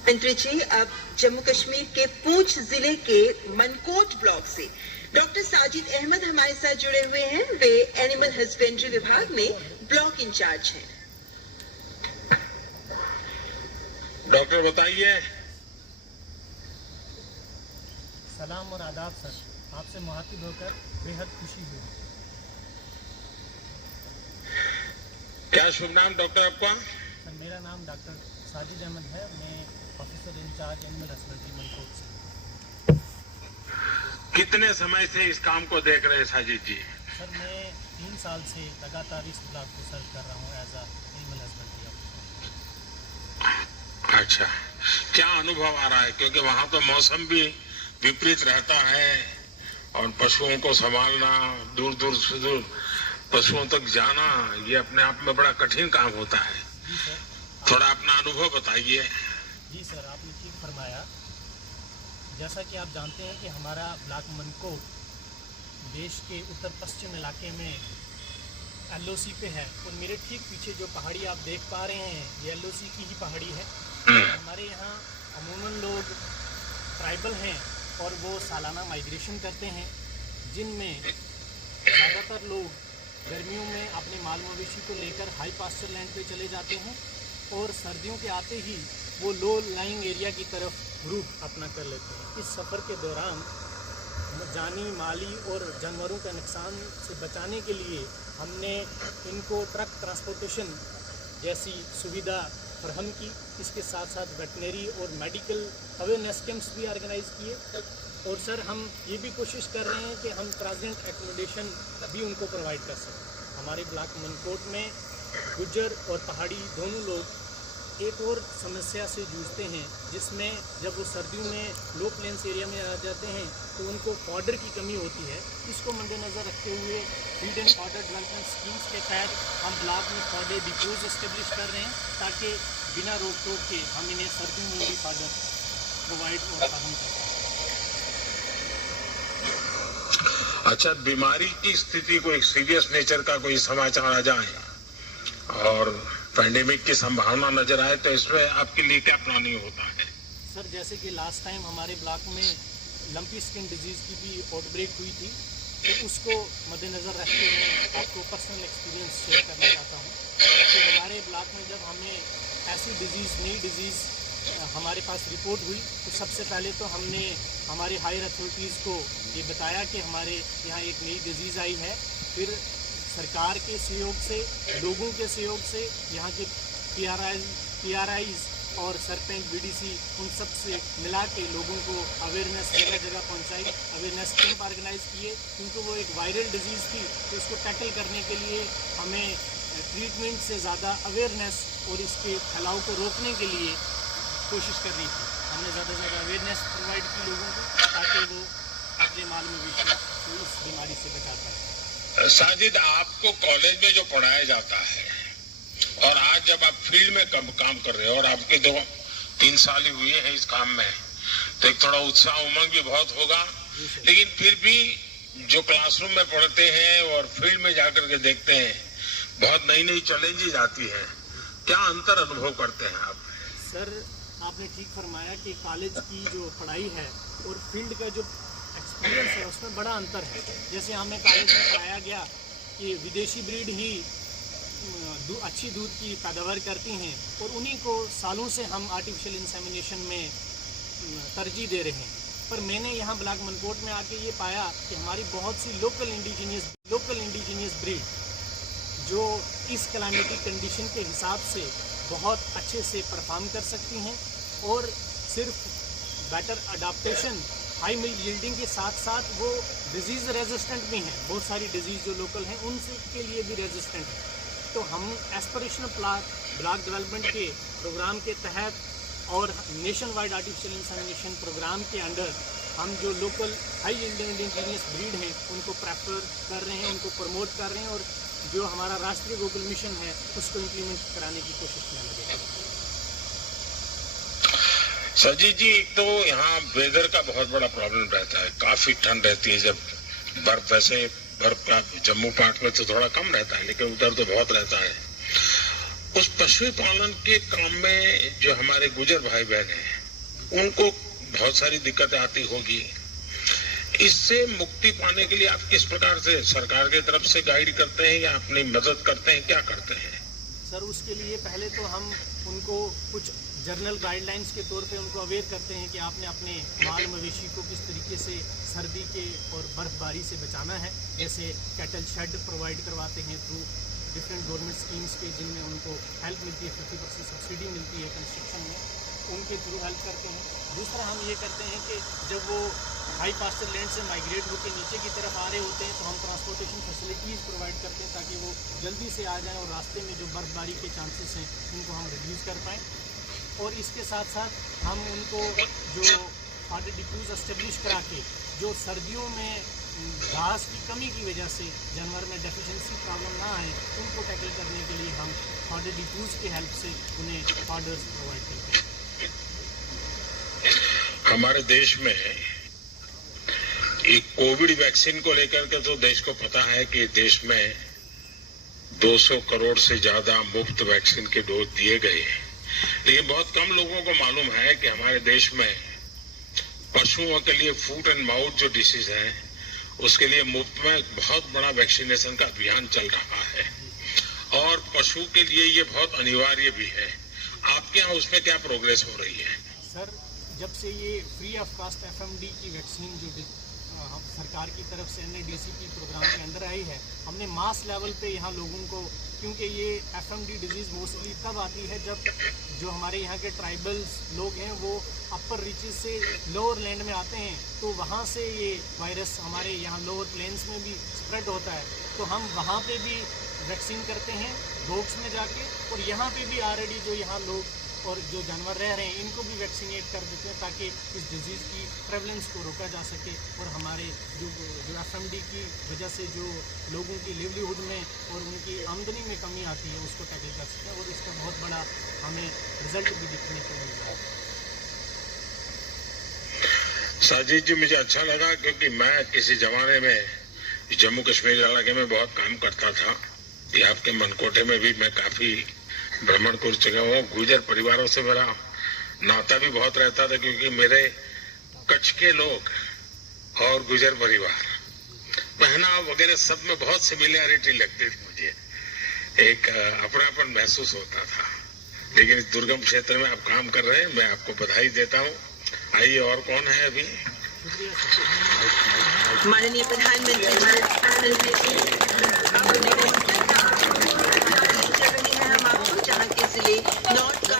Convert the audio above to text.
मंत्री जी, अब जम्मू कश्मीर के पूंछ जिले के मनकोट ब्लॉक से डॉक्टर साजिद अहमद हमारे साथ जुड़े हुए हैं। वे एनिमल हस्बेंड्री विभाग में ब्लॉक इंचार्ज हैं। डॉक्टर बताइए। सलाम और आदाब सर, आपसे मुखातिब होकर बेहद खुशी हुई। क्या शुभ नाम डॉक्टर आपका? सर मेरा नाम डॉक्टर साजिद अहमद है। मैं officer in charge animal husbandry Mankot से। कितने समय से इस काम को देख रहे हैं साजिद जी? सर मैं 3 साल से लगातार इस ब्लॉक को सर्व कर रहा हूँ as a animal husbandry officer. अच्छा, क्या अनुभव आ रहा है? क्योंकि वहाँ तो मौसम भी विपरीत रहता है और पशुओं को संभालना, दूर दूर से दूर पशुओं तक जाना, ये अपने आप में बड़ा कठिन काम होता है। जी सर, थोड़ा अपना अनुभव बताइए। जी सर, आपने ठीक फरमाया। जैसा कि आप जानते हैं कि हमारा ब्लॉक मनकोट देश के उत्तर पश्चिम इलाके में LOC पे है और मेरे ठीक पीछे जो पहाड़ी आप देख पा रहे हैं ये LOC की ही पहाड़ी है। हमारे यहाँ अमूमन लोग ट्राइबल हैं और वो सालाना माइग्रेशन करते हैं, जिनमें ज़्यादातर लोग गर्मियों में अपने माल मवेशी को लेकर हाई पास्चर लैंड पे चले जाते हैं और सर्दियों के आते ही वो लो लाइंग एरिया की तरफ रूट अपना कर लेते हैं। इस सफ़र के दौरान जानी माली और जानवरों का नुकसान से बचाने के लिए हमने इनको ट्रक ट्रांसपोर्टेशन जैसी सुविधा फराहम की। इसके साथ साथ वेटनरी और मेडिकल अवेयरनेस कैंप्स भी ऑर्गेनाइज किए और सर हम ये भी कोशिश कर रहे हैं कि हम ट्रांजिएंट एकोमोडेशन भी उनको प्रोवाइड कर सकें। हमारे ब्लॉक मनकोट में गुज्जर और पहाड़ी दोनों लोग एक और समस्या से जूझते हैं, जिसमें जब वो सर्दियों में लो प्लेन्स एरिया में आ जाते हैं तो उनको फॉडर की कमी होती है। इसको मद्देनज़र रखते हुए feed and fodder development schemes के तहत हम ब्लॉक में फॉडर डिपोज इस्टेब्लिश कर रहे हैं ताकि बिना रोक टोक के हम इन्हें सर्दियों में भी फॉडर प्रोवाइड और फराहम कर सकें। अच्छा, बीमारी की स्थिति को एक सीरियस नेचर का कोई समाचार आ जाए और पैंडेमिक की संभावना नजर आए तो इसमें आपके लिए क्या प्लानिंग होता है? सर जैसे कि लास्ट टाइम हमारे ब्लॉक में लंपी स्किन डिजीज़ की भी आउटब्रेक हुई थी, तो उसको मद्देनज़र रखते हुए आपको पर्सनल एक्सपीरियंस शेयर करना चाहता हूँ कि हमारे ब्लॉक में जब हमें ऐसी डिज़ीज़ नई डिज़ीज़ हमारे पास रिपोर्ट हुई तो सबसे पहले तो हमने हमारे हायर अथॉरिटीज़ को ये बताया कि हमारे यहाँ एक नई डिज़ीज़ आई है। फिर सरकार के सहयोग से, लोगों के सहयोग से, यहाँ के PRIs और सरपंच BDC उन सब से मिला के लोगों को अवेयरनेस जगह जगह पहुँचाई, अवेयरनेस कैंप ऑर्गेनाइज किए क्योंकि वो एक वायरल डिजीज़ थी। तो इसको टैकल करने के लिए हमें ट्रीटमेंट से ज़्यादा अवेयरनेस और इसके फैलाव को रोकने के लिए कोशिश करनी थी। हमने ज़्यादा से ज़्यादा अवेयरनेस प्रोवाइड की लोगों को ताकि वो अपने माल मवेशी को इस बीमारी से बचा पाए। साजिद, आपको कॉलेज में जो पढ़ाया जाता है और आज जब आप फील्ड में काम कर रहे हो और आपके 2-3 साल ही हुए हैं इस काम में, तो एक थोड़ा उत्साह उमंग भी बहुत होगा, लेकिन फिर भी जो क्लासरूम में पढ़ते हैं और फील्ड में जाकर के देखते हैं बहुत नई नई चैलेंजेस आती है। क्या अंतर अनुभव करते हैं आप? सर आपने ठीक फरमाया कि कॉलेज की जो पढ़ाई है और फील्ड का जो एक्सपीरियंस है उसमें बड़ा अंतर है। जैसे हमें कॉलेज में पढ़ाया गया कि विदेशी ब्रीड ही अच्छी दूध की पैदावार करती हैं और उन्हीं को सालों से हम आर्टिफिशियल इंसेमिनेशन में तरजीह दे रहे हैं। पर मैंने यहाँ ब्लॉक मनकोट में आके ये पाया कि हमारी बहुत सी लोकल इंडिजीनियस ब्रीड जो इस क्लाइमेटिक कंडीशन के हिसाब से बहुत अच्छे से परफॉर्म कर सकती हैं और सिर्फ better adaptation, high milk yielding के साथ साथ वो डिजीज़ रेजिस्टेंट भी हैं। बहुत सारी डिजीज़ जो लोकल हैं उनके लिए भी रेजिस्टेंट है। तो हम एस्पिरेशनल ब्लॉक डेवलपमेंट के प्रोग्राम के तहत और nationwide artificial insemination program के अंडर हम जो local high yielding indigenous breed हैं उनको प्रेफर कर रहे हैं, उनको प्रमोट कर रहे हैं और जो हमारा राष्ट्रीय गोकुल मिशन है उसको इम्प्लीमेंट कराने की कोशिश में लगे। सजी जी, एक तो यहाँ वेदर का बहुत बड़ा प्रॉब्लम रहता है, काफी ठंड रहती है। जब बर्फ, वैसे बर्फ का जम्मू पार्ट में तो थोड़ा कम रहता है लेकिन उधर तो बहुत रहता है। उस पशुपालन के काम में जो हमारे गुजर भाई बहन हैं उनको बहुत सारी दिक्कतें आती होगी। इससे मुक्ति पाने के लिए आप किस प्रकार से सरकार की तरफ से गाइड करते हैं या अपनी मदद करते हैं, क्या करते हैं? सर उसके लिए पहले तो हम उनको कुछ जर्नल गाइडलाइंस के तौर पे उनको अवेयर करते हैं कि आपने अपने माल मवेशी को किस तरीके से सर्दी के और बर्फबारी से बचाना है। जैसे कैटल शेड प्रोवाइड करवाते हैं थ्रू डिफरेंट गवर्नमेंट स्कीम्स के, जिनमें उनको हेल्प मिलती है, 50% सब्सिडी मिलती है कंस्ट्रक्शन में, उनके थ्रू हेल्प करते हैं। दूसरा हम ये करते हैं कि जब वो हाई पास्चर लैंड से माइग्रेट होकर नीचे की तरफ आ रहे होते हैं तो हम ट्रांसपोर्टेशन फैसिलिटीज़ प्रोवाइड करते हैं ताकि वो जल्दी से आ जाएं और रास्ते में जो बर्फबारी के चांसेस हैं उनको हम रिड्यूस कर पाएँ। और इसके साथ साथ हम उनको जो फॉडर डिपोज एस्टेब्लिश करा के जो सर्दियों में घास की कमी की वजह से जानवर में डेफिशिएंसी प्रॉब्लम ना आए, उनको टैकल करने के लिए हम फॉडर डिपोज की हेल्प से उन्हें फॉडर्स प्रोवाइड करते हैं। हमारे देश में एक कोविड वैक्सीन को लेकर के तो देश को पता है कि देश में 200 करोड़ से ज्यादा मुफ्त वैक्सीन के डोज दिए गए हैं, लेकिन बहुत कम लोगों को मालूम है कि हमारे देश में पशुओं के लिए फूट एंड माउथ जो डिसीज है उसके लिए मुफ्त में बहुत बड़ा वैक्सीनेशन का अभियान चल रहा है और पशु के लिए ये बहुत अनिवार्य भी है। आपके यहाँ उसमें क्या प्रोग्रेस हो रही है? सर जब से ये फ्री ऑफ कास्ट FMD की वैक्सीन जो सरकार की तरफ से NADCP प्रोग्राम के अंदर आई है, हमने मास लेवल पे यहाँ लोगों को, क्योंकि ये FMD डिजीज़ मोस्टली तब आती है जब जो हमारे यहाँ के ट्राइबल्स लोग हैं वो अपर रीचेस से लोअर लैंड में आते हैं, तो वहाँ से ये वायरस हमारे यहाँ लोअर प्लेन्स में भी स्प्रेड होता है। तो हम वहाँ पे भी वैक्सीन करते हैं डॉग्स में जाके, और यहाँ पे भी ऑलरेडी जो यहाँ लोग और जो जानवर रह रहे हैं इनको भी वैक्सीनेट कर देते हैं ताकि इस डिजीज़ की प्रेवलेंस को रोका जा सके और हमारे जो FMD की वजह से जो लोगों की लिवलीहुड में और उनकी आमदनी में कमी आती है उसको टैकल कर सकें, और इसका बहुत बड़ा हमें रिजल्ट भी दिखने को मिल रहा है। साजिद जी, मुझे अच्छा लगा क्योंकि मैं किसी जमाने में जम्मू कश्मीर इलाके में बहुत काम करता था। ये आपके मनकोटे में भी मैं काफी भ्रमण कर चुका हूँ। गुजर परिवारों से मेरा नाता भी बहुत रहता था क्योंकि मेरे कच्छ के लोग और गुजर परिवार पहनाव वगैरह सब में बहुत सिमिलैरिटी लगती थी मुझे, एक अपनापन महसूस होता था। लेकिन इस दुर्गम क्षेत्र में आप काम कर रहे हैं, मैं आपको बधाई देता हूँ। आइए, और कौन है अभी? माननीय प्रधानमंत्री हम आपको जहाँ के जिले नॉर्थ